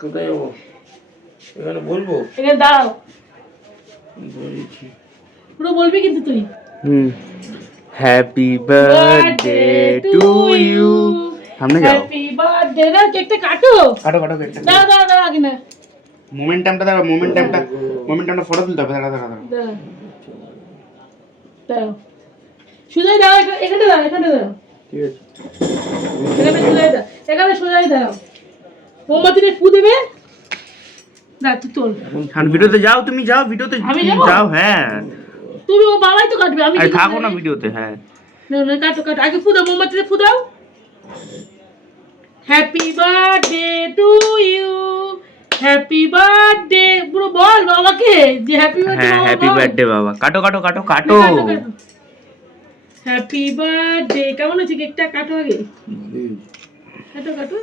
কোথায় যাবো? এখানে বলবো? এখানে দাঁড়াও, বলছি। পুরো বলবি কিন্তু তুই। Happy birthday to you. সামনে যাও। Happy birthday. না কেকটা কাটো। কাটো কাটো কেকটা। দাঁড়া দাঁড়া দাঁড়া আগে না। মোমেন্টামটা দাঁড়াও, মোমেন্টামটা ফটো তুলতে হবে। দাঁড়া দাঁড়া দাঁড়া। দাঁড়া দাঁড়াও, সোজাই দাঁড়াও, এখানে দাঁড়াও, এখানে দাঁড়াও, ঠিক আছে। এখানে সোজাই দাঁড়াও, এখানে সোজাই দাঁড়াও। মোমবাতিতে ফু দেবে। না তুই তোল। ভিডিওতে যাও, তুমি যাও ভিডিওতে। আমি তুমি যাবো? যাও, হ্যাঁ। তুমি ও বাবাই তো কাটবে, আমি আরে কি থাকো করবো? না ভিডিওতে, হ্যাঁ। না না কাটো কাটো, আগে ফু দাও, মোমবাতিতে ফু দাও। Happy birthday to you, happy birthday. পুরো বল বাবাকে যে হ্যাপি বার্থডে। হ্যাঁ হ্যাপি বার্থডে বাবা। কাটো কাটো কাটো কাটো। হ্যাপি বার্থডে। কেমন হয়েছে কেকটা? কাটো আগে, কাটো কাটো।